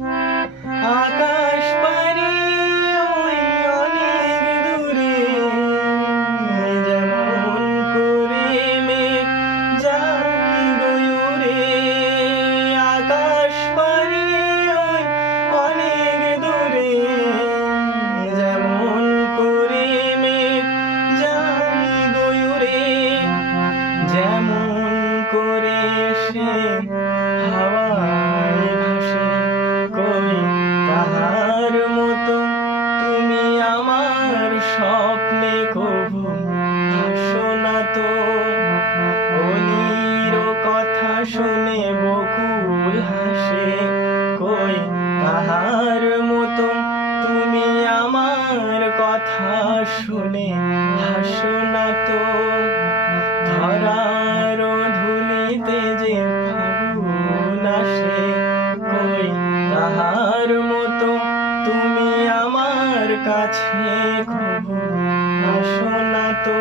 আকাশ পারি ওই অনেক দূরে, যেমন করে মেঘ যায় গয়ুরে। আকাশ পারি ওই অনেক দূরে, যেমন করে মেঘ যায় গয়ুরে। যেমন করে সে হাওয়ায় ভাসে, কই তাহার মতো তুমি আমার স্বপ্নে কভু ভাসো না তো। অলির কথা শুনে বকুল হাসে, কই তাহার মতো তুমি আমার কথা শুনে হাসো না তো। ধরার ধুলিতে যে ফাগুন আসে, কই তাহার মতো তুমি আমার কাছে কভু আসো না তো।